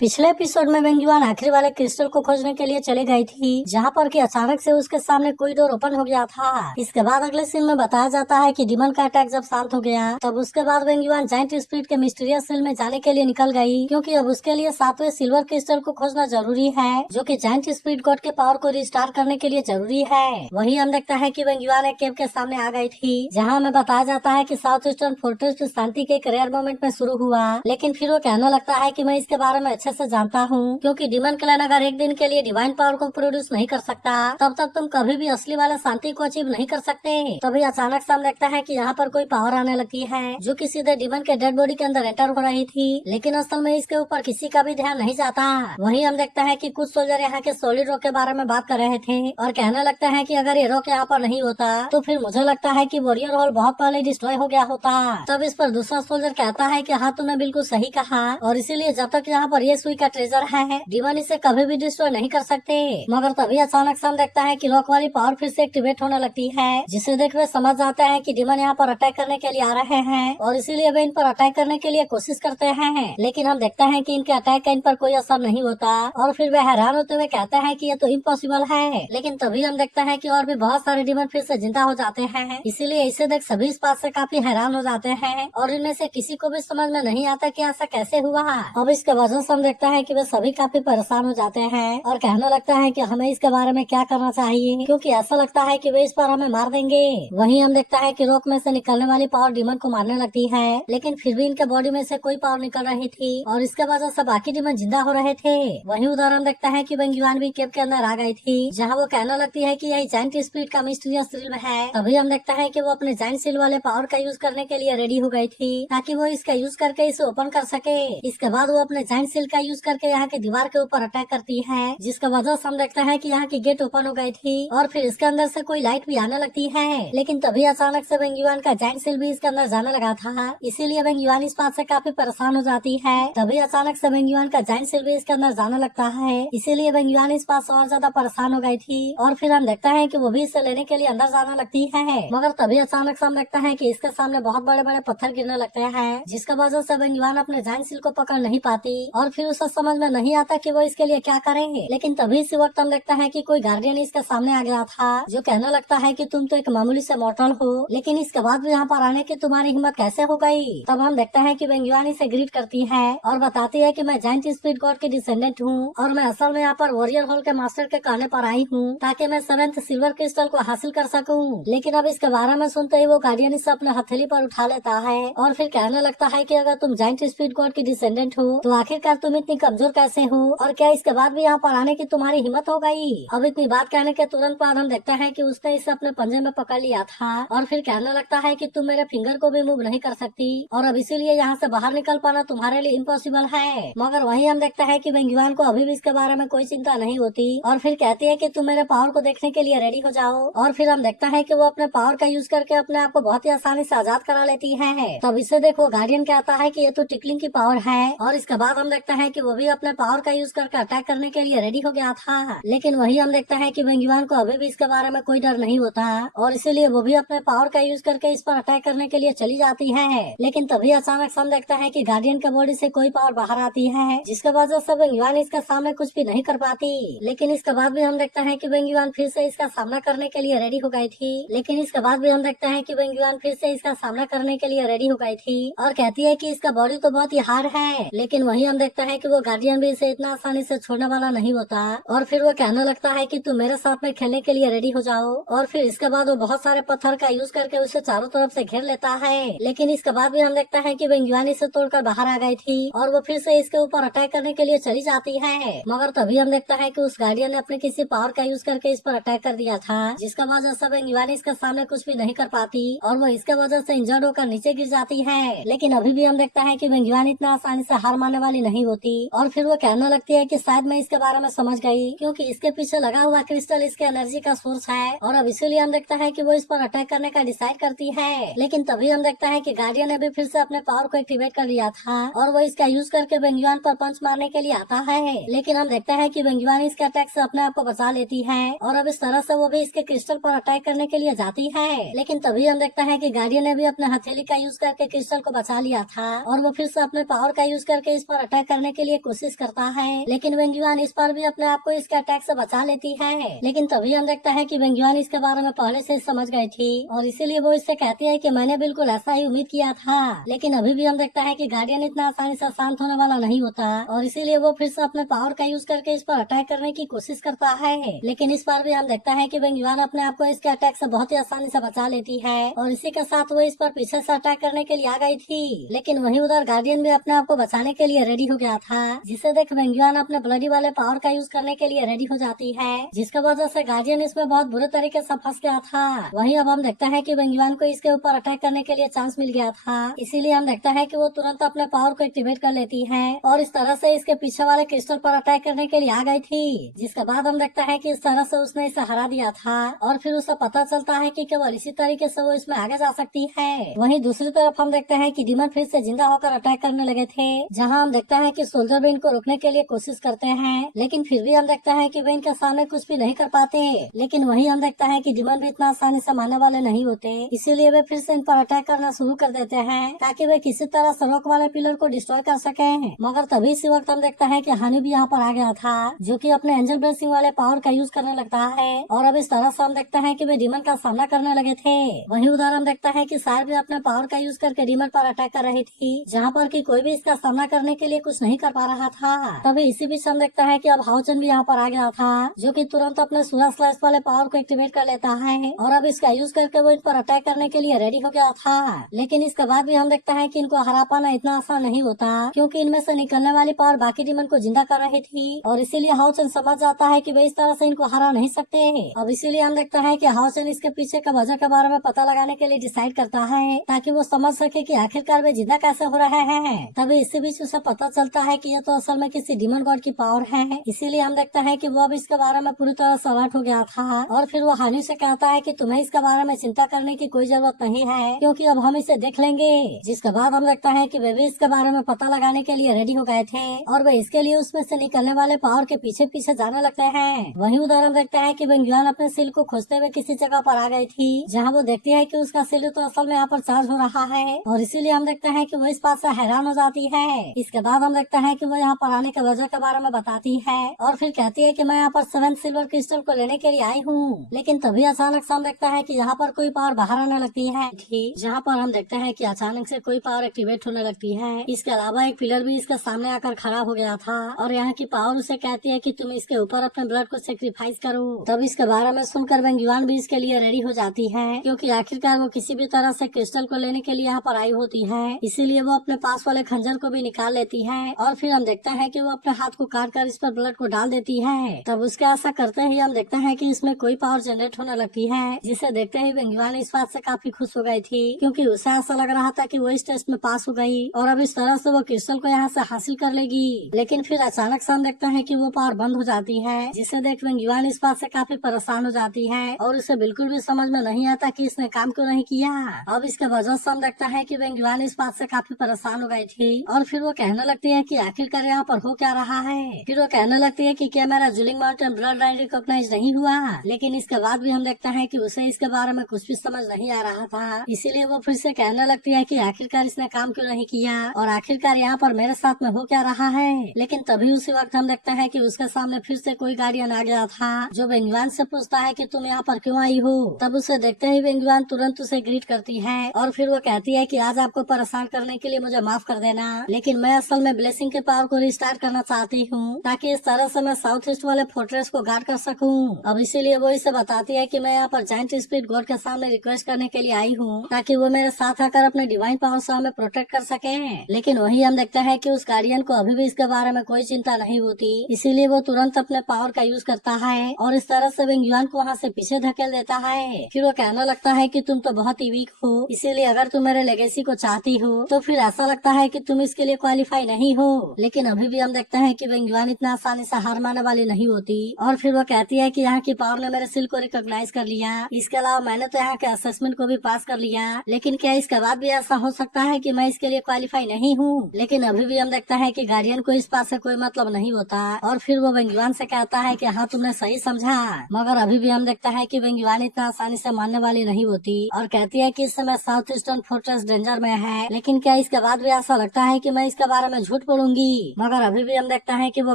पिछले एपिसोड में वेंगयुआन आखिरी वाले क्रिस्टल को खोजने के लिए चले गई थी, जहाँ पर कि अचानक से उसके सामने कोई डोर ओपन हो गया था। इसके बाद अगले सीन में बताया जाता है कि डिमन का अटैक जब शांत हो गया, तब उसके बाद वेंगयुआन जाइंट स्पिरिट के मिस्टीरियस सील में जाने के लिए निकल गई, क्योंकि अब उसके लिए 7वें सिल्वर क्रिस्टल को खोजना जरूरी है, जो कि जाइंट स्पिरिट गॉड के पावर को रिस्टार्ट करने के लिए जरूरी है। वही हम देखता है कि वेंगयुआन एक केव के सामने आ गई थी, जहाँ हमें बताया जाता है कि साउथ ईस्टर्न फोर्ट्रेस शांति के एक रेयर मोमेंट में शुरू हुआ, लेकिन फिर वो कहने लगता है कि मैं इसके बारे में अच्छे से जानता हूँ, क्योंकि डिमन क्लैन अगर एक दिन के लिए डिवाइन पावर को प्रोड्यूस नहीं कर सकता, तब तक तुम कभी भी असली वाला शांति को अचीव नहीं कर सकते। तभी अचानक से हम देखता है कि यहाँ पर कोई पावर आने लगती है, जो कि सीधे डिमन के डेड बॉडी के अंदर एंटर हो रही थी, लेकिन असल में इसके ऊपर किसी का भी ध्यान नहीं जाता। वही हम देखता है कि कुछ सोल्जर यहाँ के सॉलिड रॉक के बारे में बात कर रहे थे और कहने लगता है कि अगर ये रॉक यहाँ पर नहीं होता तो फिर मुझे लगता है कि वॉरियर हॉल बहुत पहले डिस्ट्रॉय हो गया होता। तब इस पर दूसरा सोल्जर कहता है कि हाँ, तुमने बिल्कुल सही कहा, और इसीलिए जब तक यहाँ पर ये सुई का ट्रेजर है, डिमन इसे कभी भी डिस्ट्रॉय नहीं कर सकते। मगर तभी अचानक से हम देखता है कि रॉक वाली पावर फिर से एक्टिवेट होने लगती है, जिसे देख वे समझ जाते हैं कि डिमन यहाँ पर अटैक करने के लिए आ रहे हैं, और इसीलिए वे इन पर अटैक करने के लिए कोशिश करते हैं। लेकिन हम देखते हैं कि इनके अटैक का इन पर कोई असर नहीं होता, और फिर वे हैरान होते हुए कहते हैं कि ये तो इम्पॉसिबल है। लेकिन तभी हम देखते हैं कि और भी बहुत सारे डिमन फिर से जिंदा हो जाते हैं, इसीलिए इसे देख सभी इस बात से काफी हैरान हो जाते हैं, और इनमें से किसी को भी समझ में नहीं आता कि ऐसा कैसे हुआ। अब इसके वजह से हम देखता है कि वे सभी काफी परेशान हो जाते हैं और कहने लगता है कि हमें इसके बारे में क्या करना चाहिए, क्योंकि ऐसा लगता है कि वे इस पर हमें मार देंगे। वहीं हम देखता है कि रॉक में से निकलने वाली पावर डिमन को मारने लगती है, लेकिन फिर भी इनके बॉडी में से कोई पावर निकल रही थी, और इसके वजह से बाकी डिमन जिंदा हो रहे थे। वहीं उधर हम देखता है कि वेंगयुआन भी केव के अंदर आ गई थी, जहाँ वो कहने लगती है कि यही जाइंट स्पिरिट का मिस्टीरियस सील है। तभी हम देखता है कि वो अपने जाइंट सील वाले पावर का यूज करने के लिए रेडी हो गई थी, ताकि वो इसका यूज करके इसे ओपन कर सके। इसके बाद वो अपने जाइंट सील का यूज करके यहाँ के दीवार के ऊपर अटैक करती है, जिसका वजह से हम देखते हैं कि यहाँ की गेट ओपन हो गई थी, और फिर इसके अंदर से कोई लाइट भी आने लगती है। लेकिन तभी अचानक से वेंगयुआन का जाइंट सील भी इसके अंदर जाने लगा था, इसीलिए वेंगयुआन इस बात से काफी परेशान हो जाती है। तभी अचानक से वेंगयुआन का जाइंट सील भी इसके अंदर जाने लगता है, इसीलिए वेंगयुआन इस बात से और ज्यादा परेशान हो गई थी, और फिर हम देखता है कि वो भी इसे लेने के लिए अंदर जाने लगती है। मगर तभी अचानक से हम देखता है कि इसके सामने बहुत बड़े बड़े पत्थर गिरने लगते हैं, जिसका वजह से वेंगयुआन अपने जाइंट सील को पकड़ नहीं पाती, और फिर उसे समझ में नहीं आता कि वो इसके लिए क्या करेंगे। लेकिन तभी इसी वक्त हम देखता है कि कोई गार्डियन इसके सामने आ गया था, जो कहने लगता है कि तुम तो एक मामूली से मॉर्टल हो, लेकिन इसके बाद भी यहाँ पर आने की तुम्हारी हिम्मत कैसे हो गई। तब हम देखता है कि वेंगयुआन इसे ग्रीट करती है और बताती है कि मैं जाइंट स्पिरिट गॉड की डिसेंडेंट हूँ, और मैं असल में यहाँ पर वॉरियर हॉल के मास्टर के कहने पर आई हूँ, ताकि मैं 7th सिल्वर क्रिस्टल को हासिल कर सकूँ। लेकिन अब इसके बारे में सुनते ही वो गार्डियन इसे अपने हथेली पर उठा लेता है, और फिर कहने लगता है कि अगर तुम जाइंट स्पिरिट गॉड की डिसेंडेंट हो तो आखिरकार तुम इतनी कमजोर कैसे हो, और क्या इसके बाद भी यहाँ पर आने की तुम्हारी हिम्मत हो गई। अब इतनी बात कहने के तुरंत बाद हम देखते हैं कि उसने इसे अपने पंजे में पकड़ लिया था, और फिर कहने लगता है कि तुम मेरे फिंगर को भी मूव नहीं कर सकती, और अब इसीलिए यहाँ से बाहर निकल पाना तुम्हारे लिए इम्पॉसिबल है। मगर वहीं हम देखते हैं कि वेंगयुआन को अभी भी इसके बारे में कोई चिंता नहीं होती, और फिर कहती है कि तुम मेरे पावर को देखने के लिए रेडी हो जाओ। और फिर हम देखता है कि वो अपने पावर का यूज करके अपने आप को बहुत ही आसानी से आजाद करा लेती है। तब इसे देखो गार्डियन कहता है कि ये तो टिकलिंग की पावर है, और इसके बाद हम देखते हैं कि वो भी अपने पावर का यूज करके अटैक करने के लिए रेडी हो गया था। लेकिन वही हम देखते हैं कि वेंगयुआन को अभी भी इसके बारे में कोई डर नहीं होता, और इसीलिए वो भी अपने पावर का यूज करके इस पर अटैक करने के लिए चली जाती है। लेकिन तभी अचानक से हम देखते हैं कि गार्डियन के बॉडी से कोई पावर बाहर आती है, जिसके वजह से वेंगयुआन इसके सामने कुछ भी नहीं कर पाती। लेकिन इसके बाद भी हम देखते हैं कि वेंगयुआन फिर से इसका सामना करने के लिए रेडी हो गई थी। लेकिन इसके बाद भी हम देखते हैं कि वेंगयुआन फिर से इसका सामना करने के लिए रेडी हो गई थी, और कहती है कि इसका बॉडी तो बहुत ही हार्ड है। लेकिन वही हम देखते हैं कि वो गार्डियन भी इसे इतना आसानी से छोड़ने वाला नहीं होता, और फिर वो कहने लगता है कि तुम मेरे साथ में खेलने के लिए रेडी हो जाओ। और फिर इसके बाद वो बहुत सारे पत्थर का यूज करके उसे चारों तरफ से घेर लेता है। लेकिन इसके बाद भी हम देखते हैं कि वेंगयुआन इसे तोड़कर बाहर आ गई थी, और वो फिर से इसके ऊपर अटैक करने के लिए चली जाती है। मगर तभी हम देखता है कि उस गार्डियन ने अपने किसी पावर का यूज करके इस पर अटैक कर दिया था, जिसका वजह से वेंगयुआन इसके सामने कुछ भी नहीं कर पाती, और वो इसके वजह से इंजर्ड होकर नीचे गिर जाती है। लेकिन अभी भी हम देखता है कि वेंगयुआन इतना आसानी से हार मानने वाली नहीं होती। होती और फिर वो कहने लगती है कि शायद मैं इसके बारे में समझ गई, क्योंकि इसके पीछे लगा हुआ क्रिस्टल इसके एनर्जी का सोर्स है और अब इसीलिए हम देखता है कि वो इस पर अटैक करने का डिसाइड करती है। लेकिन तभी हम देखता है कि गार्डियन ने भी फिर से अपने पावर को एक्टिवेट कर लिया था और वो इसका यूज करके वेंगुआन पर पंच मारने के लिए आता है। लेकिन हम देखता है कि वेंगुआन इसके अटैक से अपने आप को बचा लेती है और अब इस तरह से वो भी इसके क्रिस्टल पर अटैक करने के लिए जाती है। लेकिन तभी हम देखता है कि गार्डियन ने भी अपने हथेली का यूज करके क्रिस्टल को बचा लिया था और वो फिर से अपने पावर का यूज करके इस पर अटैक करने के लिए कोशिश करता है। लेकिन वेंगुआन इस पर भी अपने आप को इसके अटैक से बचा लेती है। लेकिन तभी हम देखता है कि वेंगुआन इसके बारे में पहले से समझ गई थी और इसीलिए वो इससे कहती है कि मैंने बिल्कुल ऐसा ही उम्मीद किया था। लेकिन अभी भी हम देखता है कि गार्डियन इतना आसानी से शांत होने वाला नहीं होता और इसीलिए वो फिर से अपने पावर का यूज करके इस पर अटैक करने की कोशिश करता है। लेकिन इस बार भी हम देखता है कि वेंगुआन अपने आप को इसके अटैक से बहुत ही आसानी से बचा लेती है और इसी के साथ वो इस पर पीछे से अटैक करने के लिए आ गई थी। लेकिन वहीं उधर गार्डियन भी अपने आप को बचाने के लिए रेडी हो गया था, जिसे देख वेंगुआन अपने ब्लडी वाले पावर का यूज करने के लिए रेडी हो जाती है, जिसकी वजह से गार्डियन इसमें बहुत बुरे तरीके से फंस गया था। वहीं अब हम देखता है कि वेंगुआन को इसके ऊपर अटैक करने के लिए चांस मिल गया था, इसीलिए हम देखता है कि वो तुरंत अपने पावर को एक्टिवेट कर लेती है और इस तरह से इसके पीछे वाले क्रिस्टल पर अटैक करने के लिए आ गई थी। जिसके बाद हम देखता है कि इस तरह से उसने इसे हरा दिया था और फिर उसे पता चलता है कि केवल इसी तरीके से वो इसमें आगे जा सकती है। वहीं दूसरी तरफ हम देखते हैं कि डीमन फिर से जिंदा होकर अटैक करने लगे थे, जहां हम देखते हैं कि सोल्जर भी इनको रोकने के लिए कोशिश करते हैं, लेकिन फिर भी हम देखते हैं कि वे इनके सामने कुछ भी नहीं कर पाते। लेकिन वहीं हम देखता है कि डीमन भी इतना आसानी से मारने वाले नहीं होते, इसीलिए वे फिर से इन पर अटैक करना शुरू कर देते हैं ताकि वे किसी तरह सड़क वाले पिलर को डिस्ट्रॉय कर सके। मगर तभी इसी वक्त हम देखता है कि हानि भी यहाँ पर आ गया था, जो कि अपने एंजल ब्लेसिंग वाले पावर का यूज करने लगता है और अब इस तरह से हम देखते हैं कि वे डीमन का सामना करने लगे थे। वहीं उधर हम देखता है कि सार भी अपने पावर का यूज करके डीमन पर अटैक कर रही थी, जहाँ पर कि कोई भी इसका सामना करने के लिए कुछ नहीं कर पा रहा था। तभी इसी बीच हम देखता है कि अब हाउचन भी यहाँ पर आ गया था, जो कि तुरंत अपने सूरज स्लैश वाले पावर को एक्टिवेट कर लेता है और अब इसका यूज करके वो इन पर अटैक करने के लिए रेडी हो गया था। लेकिन इसके बाद भी हम देखता है कि इनको हरा पाना इतना आसान नहीं होता, क्योंकि इनमें से निकलने वाली पावर बाकी डीमन को जिंदा कर रही थी और इसीलिए हाउचन समझ जाता है कि वे इस तरह से इनको हरा नहीं सकते। अब इसीलिए हम देखता है कि हाउचन इसके पीछे का वजह के बारे में पता लगाने के लिए डिसाइड करता है, ताकि वो समझ सके कि आखिरकार वे जिंदा कैसे हो रहे हैं। तभी इसी बीच उसे पता चलता है कि यह तो असल में किसी डीमन गॉड की पावर है, इसीलिए हम देखते हैं कि वो अब इसके बारे में पूरी तरह से अलर्ट हो गया था और फिर वो हानि से कहता है कि तुम्हें इसके बारे में चिंता करने की कोई जरूरत नहीं है, क्योंकि अब हम इसे देख लेंगे। जिसके बाद हम देखता है कि वे भी इसके बारे में पता लगाने के लिए रेडी हो गए थे और वे इसके लिए उसमें से निकलने वाले पावर के पीछे पीछे जाने लगते हैं। वहीं उधर हम देखते हैं कि वेंगुआन अपने सिल को खोजते हुए किसी जगह पर आ गई थी, जहाँ वो देखती है कि उसका सिल तो असल में यहाँ पर चार्ज हो रहा है और इसीलिए हम देखते हैं कि वो इस बात से हैरान हो जाती है। इसके बाद हम देखते हैं कि वो यहाँ पर आने के वजह के बारे में बताती है और फिर कहती है कि मैं यहाँ पर 7 सिल्वर क्रिस्टल को लेने के लिए आई हूँ। लेकिन तभी अचानक से हम देखता है कि यहाँ पर कोई पावर बाहर आने लगती है, जहाँ पर हम देखते हैं कि अचानक से कोई पावर एक्टिवेट होने लगती है। इसके अलावा एक पिलर भी इसके सामने आकर खड़ा हो गया था और यहाँ की पावर उसे कहती है कि तुम इसके ऊपर अपने ब्लड को सेक्रीफाइस करो। तब इसके बारे में सुनकर वेंगुआन भी इसके लिए रेडी हो जाती है, क्योंकि आखिरकार वो किसी भी तरह से क्रिस्टल को लेने के लिए यहाँ पर आई होती है, इसीलिए वो अपने पास वाले खंजर को भी निकाल लेती है और फिर हम देखते हैं कि वो अपने हाथ को काट कर इस पर ब्लड को डाल देती है। तब उसके ऐसा करते ही हम देखते हैं कि इसमें कोई पावर जनरेट होने लगती है, जिसे देखते ही वेंगुआन इस बात से काफी खुश हो गई थी, क्योंकि उसे ऐसा लग रहा था कि वो इस टेस्ट में पास हो गई और अब इस तरह से वो क्रिस्टल को यहाँ से हासिल कर लेगी। लेकिन फिर अचानक से हम देखते हैं कि वो पावर बंद हो जाती है, जिसे देख वेंगुआन इस बात से काफी परेशान हो जाती है और उसे बिल्कुल भी समझ में नहीं आता कि इसने काम क्यों नहीं किया। अब इसके वजह से हम देखता है कि वेंगुआन इस बात से काफी परेशान हो गई थी और फिर वो कहने लगती है कि आखिरकार यहाँ पर हो क्या रहा है। फिर वो कहने लगती है कि क्या मेरा जूलिंग माउंटेन ब्लड लाइन रिकॉग्नाइज नहीं हुआ। लेकिन इसके बाद भी हम देखते हैं कि उसे इसके बारे में कुछ भी समझ नहीं आ रहा था, इसीलिए वो फिर से कहने लगती है कि आखिरकार इसने काम क्यों नहीं किया और आखिरकार यहाँ पर मेरे साथ में हो क्या रहा है। लेकिन तभी उसी वक्त हम देखते हैं कि उसके सामने फिर से कोई गार्डियन आ गया था, जो वेंगुआन से पूछता है कि तुम यहाँ पर क्यों आई हो। तब उसे देखते ही वेंगुआन तुरंत उसे ग्रीट करती है और फिर वो कहती है कि आज आपको परेशान करने के लिए मुझे माफ कर देना, लेकिन मैं असल में ब्लेसिंग के पावर को रिस्टार्ट करना चाहती हूँ, ताकि इस तरह से मैं साउथ ईस्ट वाले फोर्ट्रेस को गार्ड कर सकूँ। अब इसीलिए वो इसे बताती है कि मैं यहाँ पर जाइंट स्पिरिट गॉड के सामने रिक्वेस्ट करने के लिए आई हूँ, ताकि वो मेरे साथ आकर अपने डिवाइन पावर से हमें प्रोटेक्ट कर सके। लेकिन वही हम देखते हैं कि उस गार्डियन को अभी भी इसके बारे में कोई चिंता नहीं होती, इसीलिए वो तुरंत अपने पावर का यूज करता है और इस तरह से वेंगुआन को वहाँ से पीछे धकेल देता है। फिर वो कहने लगता है कि तुम तो बहुत ही वीक हो, इसीलिए अगर तुम मेरे लेगेसी को चाहती हो तो फिर ऐसा लगता है कि तुम इसके लिए क्वालिफाई नहीं हो। हो, लेकिन अभी भी हम देखते हैं कि वेंगुआन इतना आसानी से हार मानने वाली नहीं होती और फिर वो कहती है कि यहाँ की पावर ने मेरे स्किल को रिकॉग्नाइज कर लिया। इसके अलावा मैंने तो यहाँ के असेसमेंट को भी पास कर लिया, लेकिन क्या इसके बाद भी ऐसा हो सकता है कि मैं इसके लिए क्वालिफाई नहीं हूँ? लेकिन अभी भी हम देखता है कि गार्डियन को इस बात से कोई मतलब नहीं होता और फिर वो वेंगुआन से कहता है कि हाँ तुमने सही समझा, मगर अभी भी हम देखता है कि वेंगुआन इतना आसानी से मानने वाली नहीं होती और कहती है कि इस समय साउथ ईस्टर्न फोर्ट्रेस डेंजर में है, लेकिन क्या इसके बाद भी ऐसा लगता है कि मैं इसके बारे में झूठ बोलूंगी? मगर अभी भी हम देखता है कि वो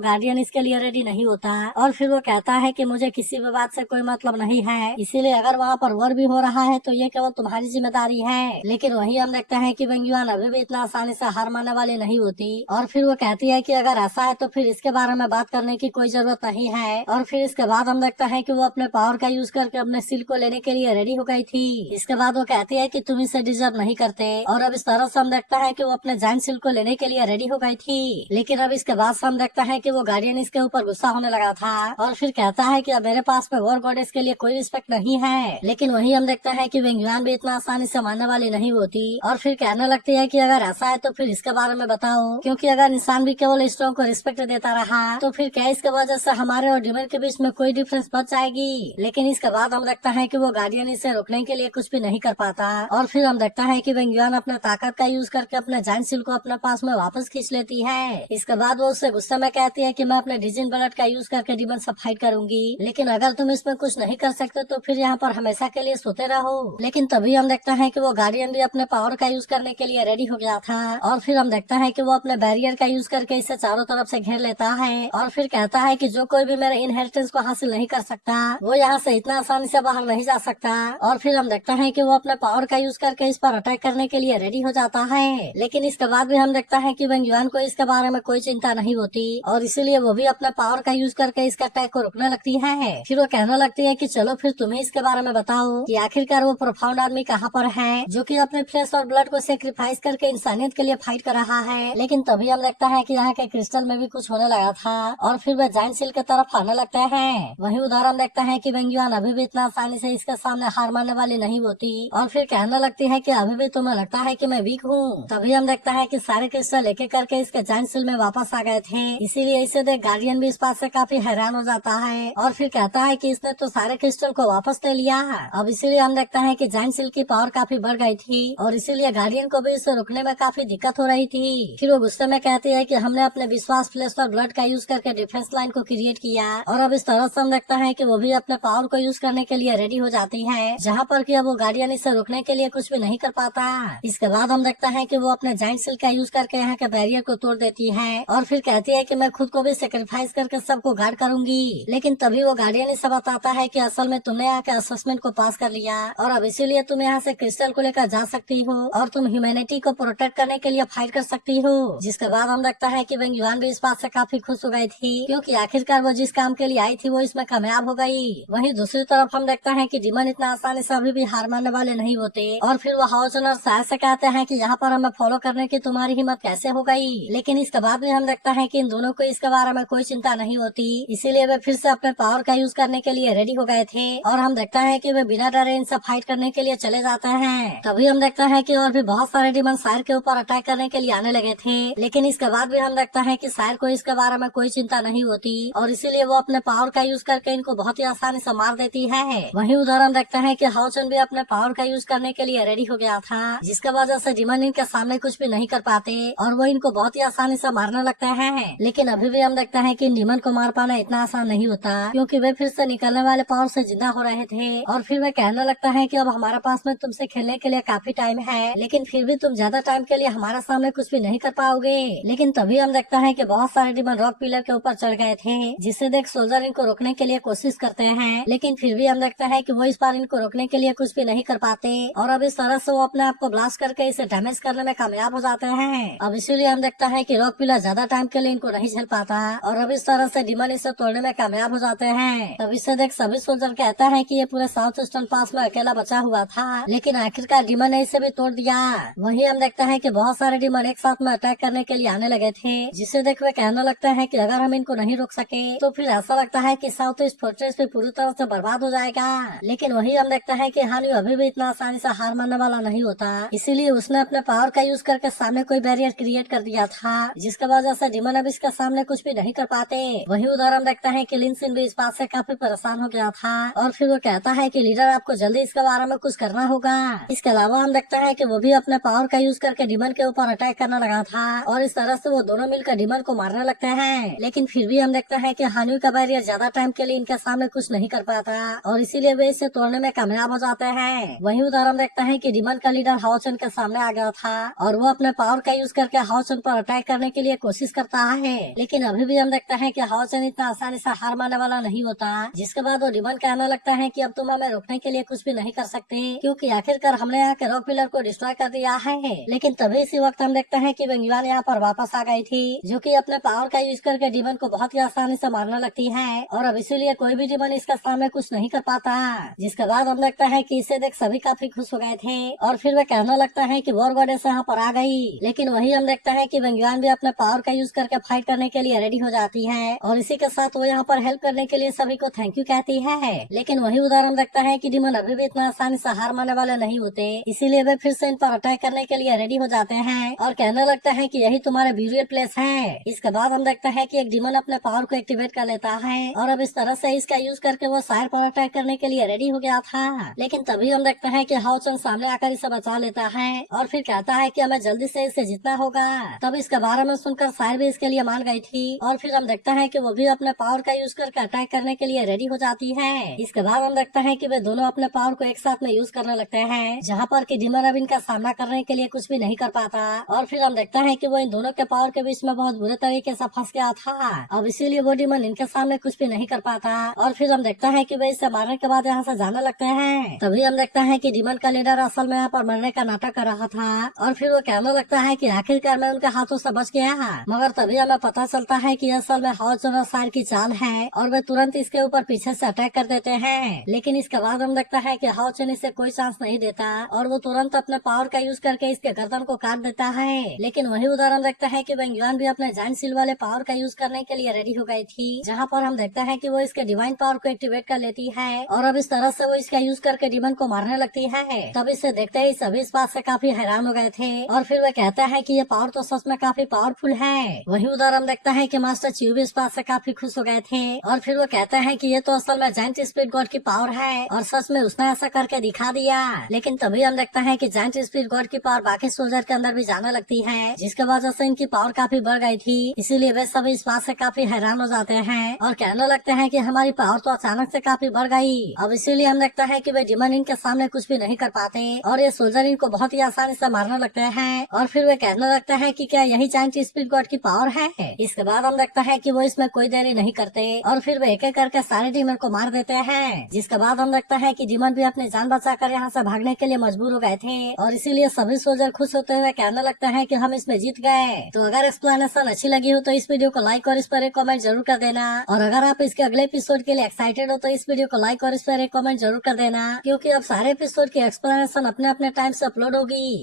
गार्डियन इसके लिए रेडी नहीं होता और फिर वो कहता है कि मुझे किसी भी बात से कोई मतलब नहीं है, इसीलिए अगर वहाँ पर वॉर भी हो रहा है तो ये केवल तुम्हारी जिम्मेदारी है। लेकिन वही हम देखते हैं कि वेंगुआन अभी भी इतना आसानी से हार मानने वाली नहीं होती और फिर वो कहती है कि अगर ऐसा है तो फिर इसके बारे में बात करने की कोई जरूरत नहीं है। और फिर इसके बाद हम देखता है कि वो अपने पावर का यूज करके अपने सील को लेने के लिए रेडी हो गई थी। इसके बाद वो कहती है कि तुम इसे डिजर्व नहीं करते और अब इस तरह से हम देखता है कि वो अपने जाइंट सील को लेने के लिए रेडी हो गई थी। लेकिन अब इसके बाद हम देखता है कि वो गार्डियन इसके ऊपर गुस्सा होने लगा था और फिर कहता है कि अब मेरे पास में वॉर गॉडेस के लिए कोई रिस्पेक्ट नहीं है। लेकिन वही हम देखता है कि वेंगुआन भी इतना आसानी से मानने वाली नहीं होती और फिर कहने लगती है कि अगर ऐसा है तो फिर इसके बारे में बताओ, क्योंकि अगर इंसान भी केवल स्ट्रॉन्ग को रिस्पेक्ट देता रहा तो फिर क्या इसके वजह से हमारे और डिमन के बीच में कोई डिफरेंस बच जाएगी? लेकिन इसके बाद हम देखता है कि वो गार्डियन इसे रोकने के लिए कुछ भी नहीं कर पाता और फिर हम देखता है कि वेंगुआन अपने ताकत का यूज करके अपने जाइंट सील को अपने पास में वापस खींच लेती है। इसके बाद वो उससे गुस्से में कहती है कि मैं अपने डिजिन ब्लड का यूज करके डिमन से फाइट करूंगी, लेकिन अगर तुम इसमें कुछ नहीं कर सकते तो फिर यहाँ पर हमेशा के लिए सोते रहो। लेकिन तभी हम देखता है कि वो गार्डियन भी अपने पावर का यूज करने के लिए रेडी हो गया था और फिर हम देखता है कि वो अपने बैरियर का यूज करके इसे चारों तरफ से घेर लेता है और फिर कहता है कि जो कोई भी मेरे इनहेरिटेंस को हासिल नहीं कर सकता वो यहाँ से इतना आसानी से बाहर नहीं जा सकता। और फिर हम देखता है कि वो अपने पावर का यूज करके इस पर अटैक करने के लिए रेडी हो जाता है। लेकिन इसके बाद भी हम देखता है कि वेंगुआन को इसके बारे में कोई चिंता नहीं होती और इसीलिए वो भी अपने पावर का यूज करके इसके अटैक को रोकने लगती है। फिर वो कहने लगती है कि चलो फिर तुम्हें इसके बारे में बताओ कि आखिरकार वो प्रोफाउंड आर्मी कहाँ पर है जो कि अपने फ्लेश और ब्लड को सेक्रीफाइस करके इंसानियत के लिए फाइट कर रहा है। लेकिन तभी हम देखता है कि यहाँ के क्रिस्टल में भी कुछ होने लगा था और फिर वह जाइंट सील की तरफ आने लगते हैं। वही उदाहरण देखता है कि वेंगुआन अभी भी इतना आसानी से इसके सामने हार मानने वाली नहीं होती और फिर कहने लगती है कि अभी भी तुम्हें लगता है कि मैं वीक हूँ। तभी हम देखता है कि सारे क्रिस्टल एक एक करके इसके जाइंट सील में वापस आ गए थे, इसीलिए इसे देख गार्डियन भी इस बात से काफी हैरान हो जाता है और फिर कहता है कि इसने तो सारे क्रिस्टल को वापस ले लिया। अब इसीलिए हम देखता है कि जाइंट सील की पावर काफी बढ़ गई थी और इसीलिए गार्डियन को भी इसे रोकने में काफी दिक्कत हो रही थी। फिर वो गुस्से में कहती है कि हमने अपने विश्वास फ्लेश और ब्लड का यूज करके डिफेंस लाइन को क्रिएट किया और अब इस तरह से हम देखता है कि वो भी अपने पावर को यूज करने के लिए रेडी हो जाती है, जहाँ पर कि अब वो गार्डियन इसे रोकने के लिए कुछ भी नहीं कर पाता। इसके बाद हम देखता है कि वो अपने जाइंट सील का यूज करके यहाँ के बैरियर को तोड़ देती है और फिर कहती है कि मैं खुद को भी सेक्रीफाइस करके सबको गार्ड करूंगी। लेकिन तभी वो गार्डियन इसे बताता है कि असल में तुमने यहाँ के असेसमेंट को पास कर लिया और अब इसीलिए तुम यहाँ से क्रिस्टल को लेकर जा सकती हो और तुम ह्यूमैनिटी को प्रोटेक्ट करने के लिए फाइट कर सकती हो। जिसके बाद हम देखता है कि वेंगुआन भी इस बात से काफी खुश हो गई थी क्योंकि आखिरकार वो जिस काम के लिए आई थी वो इसमें कामयाब हो गई। वहीं दूसरी तरफ हम देखता है कि डिमन इतना आसानी से अभी भी हार मानने वाले नहीं होते और फिर वो हाउसन और सायर से कहते हैं कि यहाँ पर हमें फॉलो करने की तुम्हारी हिम्मत कैसे हो गई। लेकिन इसके बाद भी हम देखता है कि इन दोनों को इसके बारे में कोई चिंता नहीं होती, इसीलिए वे फिर से अपने पावर का यूज करने के लिए रेडी हो गए थे और हम देखता है कि वे बिना डरे इनसे फाइट करने के लिए चले जाते हैं। तभी हम देखता है कि और भी बहुत सारे डिमन सायर के ऊपर अटैक करने के लिए आने लगे थे, लेकिन इसके बाद भी हम देखता है कि सायर को इसके बारे में कोई चिंता नहीं होती और इसीलिए वो अपने पावर का यूज करके इनको बहुत ही आसानी से मार देती है। वहीं उदाहरण देखते हैं कि हाउसन भी अपने पावर का यूज करने के लिए रेडी हो गया था, जिसके वजह से डिमन इनके सामने कुछ भी नहीं कर पाते और वो इनको बहुत ही आसानी से मारने लगते हैं। लेकिन अभी भी हम देखते हैं कि डिमन को मार पाना इतना आसान नहीं होता क्योंकि वे फिर से निकलने वाले पावर से जिंदा हो रहे थे और फिर वे कहने लगता है कि अब हमारे पास में तुमसे खेलने के लिए काफी टाइम है, लेकिन फिर भी तुम ज्यादा टाइम के लिए हमारे सामने कुछ भी नहीं कर पाओगे। लेकिन तभी हम देखता है कि बहुत सारे डिमन रॉक पिलर के ऊपर चढ़ गए थे, जिससे देख सोल्जर इनको रोकने के लिए कोशिश करते हैं, लेकिन फिर भी हम देखता है कि वो इस बार इनको रोकने के लिए कुछ भी नहीं कर पाते और अब इस तरह से वो अपने आप को ब्लास्ट करके इसे डैमेज करने में कामयाब हो जाते हैं। अब इसीलिए हम देखता है कि रॉक पिलर ज्यादा टाइम के लिए इनको नहीं झेल पाता और अब इस तरह से डिमन इसे तोड़ने में कामयाब हो जाते हैं। तब इससे देख सभी सोल्जर कहता है कि ये पूरे साउथ ईस्टर्न पास में अकेला बचा हुआ था, लेकिन आखिरकार डिमन ने इसे भी तोड़ दिया। वहीं हम देखता है कि बहुत सारे डिमन एक साथ में अटैक करने के लिए आने लगे थे, जिससे देख वे कहने लगते हैं कि अगर हम इनको नहीं रोक सके तो फिर ऐसा लगता है कि साउथ ईस्ट फोर्ट्रेस भी पूरी तरह से बर्बाद हो जाएगा। लेकिन वही हम देखता है कि हानियो अभी भी इतना आसानी से हार मानने वाला नहीं होता, इसीलिए उसने अपने पावर का यूज करके सामने कोई बैरियर क्रिएट कर दिया था था, जिसके वजह से डिमन अब इसके सामने कुछ भी नहीं कर पाते। वही उधर हम देखते हैं कि लिनसिन भी इस बात से काफी परेशान हो गया था और फिर वो कहता है कि लीडर आपको जल्दी इसके बारे में कुछ करना होगा। इसके अलावा हम देखते हैं कि वो भी अपने पावर का यूज करके डिमन के ऊपर अटैक करने लगा था और इस तरह से वो दोनों मिलकर डिमन को मारने लगते हैं। लेकिन फिर भी हम देखते हैं कि हान्यू का बैरियर ज्यादा टाइम के लिए इनके सामने कुछ नहीं कर पाता और इसीलिए वे इसे तोड़ने में कामयाब हो जाते हैं। वहीं उधर हम देखते हैं कि डिमन का लीडर हाओचन के सामने आ गया था और वो अपने पावर का यूज करके हाओचन पर अटैक करने के लिए कोशिश करता है। लेकिन अभी भी हम देखते हैं कि हाओचन इतना आसानी से हार मानने वाला नहीं होता, जिसके बाद वो डिमन कहने लगता है कि अब तुम हमें रोकने के लिए कुछ भी नहीं कर सकते, क्योंकि आखिरकार हमने यहाँ के रॉक पिलर को डिस्ट्रॉय कर दिया है। लेकिन तभी इसी वक्त हम देखते हैं कि वेंगुआन यहाँ पर वापस आ गई थी, जो कि अपने पावर का यूज करके डिमन को बहुत ही आसानी से मारने लगती है और अब इसीलिए कोई भी डिमन इसके सामने कुछ नहीं कर पाता। जिसके बाद हम देखते हैं कि इसे देख सभी काफी खुश हो गए थे और फिर वे कहने लगता है कि वॉर गॉडेस यहाँ पर आ गई। लेकिन वही हम देखते हैं कि वेंगुआन भी अपने पावर का यूज करके फाइट करने के लिए रेडी हो जाती है और इसी के साथ वो यहाँ पर हेल्प करने के लिए सभी को थैंक यू कहती है। लेकिन वही उदाहरण देखता है कि डिमन अभी भी इतना आसानी से हार मानने वाले नहीं होते, इसीलिए वे फिर से इन पर अटैक करने के लिए रेडी हो जाते हैं और कहने लगता है कि यही तुम्हारे ब्यूरियल प्लेस है। इसके बाद हम देखते हैं कि एक डिमन अपने पावर को एक्टिवेट कर लेता है और अब इस तरह से इसका यूज करके वो शायर पर अटैक करने के लिए रेडी हो गया था। लेकिन तभी हम देखते हैं कि हाओचन सामने आकर इसे बचा लेता है और फिर कहता है कि हमें जल्दी से इसे जीतना होगा। तब इसके बारे में सुनकर शायर भी इसके लिए मान गई थी और फिर हम देखते हैं कि वो भी अपने पावर का यूज करके अटैक करने के लिए रेडी हो जाती है। इसके बाद हम देखते हैं कि वे दोनों अपने पावर को एक साथ में यूज करने लगते हैं, जहाँ पर कि डिमन अब इनका सामना करने के लिए कुछ भी नहीं कर पाता और फिर हम देखते हैं कि वो इन दोनों के पावर के बीच में बहुत बुरे तरीके से फंस गया था। अब इसीलिए वो डिमन इनके सामने कुछ भी नहीं कर पाता और फिर हम देखते हैं कि वे इसे मारने के बाद यहाँ से जाने लगते हैं। तभी हम देखते हैं कि डिमन का लीडर असल में यहाँ पर मरने का नाटक कर रहा था और फिर वो कहने लगता है कि आखिरकार मैं उनके हाथों से बच गया, मगर तभी हमें पता चलता है कि असल में हाओचन और शायर की चाल है और वे तुरंत इसके ऊपर पीछे से अटैक कर देते हैं। लेकिन इसके बाद हम देखता है कि हाओचन इसे कोई चांस नहीं देता और वो तुरंत अपने पावर का यूज करके इसके गर्दन को काट देता है। लेकिन वही उदाहरण देखता है कि वेंगुआन भी अपने जाइंट सील वाले पावर का यूज करने के लिए रेडी हो गई थी, जहाँ पर हम देखते हैं कि वो इसके डिवाइन पावर को एक्टिवेट कर लेती है और अब इस तरह से वो इसका यूज करके डिमन को मारने लगती है। तब इसे देखते ही सभी इस बात से काफी हैरान हो गए थे और फिर वो कहता है कि ये पावर तो सच में काफी पावरफुल है। वही उधर हम देखता है कि मास्टर च्यू भी इस बात से काफी खुश हो गए थे और फिर वो कहता है कि ये तो असल में जाइंट स्पिरिट गॉड की पावर है और सच में उसने ऐसा करके दिखा दिया। लेकिन तभी हम देखते हैं कि जाइंट स्पिरिट गॉड की पावर बाकी सोल्जर के अंदर भी जाने लगती है, जिसके वजह से इनकी पावर काफी बढ़ गई थी। इसीलिए वे सभी इस बात से काफी हैरान हो जाते हैं और कहने लगते हैं कि हमारी पावर तो अचानक से काफी बढ़ गई। अब इसीलिए हम देखते हैं कि वे डिमन इनके सामने कुछ भी नहीं कर पाते और ये सोल्जर इनको बहुत ही आसानी से मारने लगते हैं और फिर वे कहने लगते हैं कि क्या यही जाइंट स्पिरिट गॉड की पावर है। इसके बाद हम देखते हैं कि वो इसमें कोई देरी नहीं करते और फिर वे एक एक करके सारे डिमन को मार देते हैं। जिसके बाद हम देखते हैं कि डिमन भी अपनी जान बचाकर यहाँ से भागने के लिए मजबूर हो गए थे और इसीलिए सभी सोल्जर खुश होते हुए कहने लगते हैं कि हम इसमें जीत गए। तो अगर एक्सप्लेनेशन अच्छी लगी हो तो इस वीडियो को लाइक और इस पर एक कमेंट जरूर कर देना और अगर आप इसके अगले एपिसोड के लिए एक्साइटेड हो तो इस वीडियो को लाइक और इस पर एक कमेंट जरूर कर देना, क्योंकि अब सारे एपिसोड की एक्सप्लेनेशन अपने अपने टाइम से अपलोड होगी।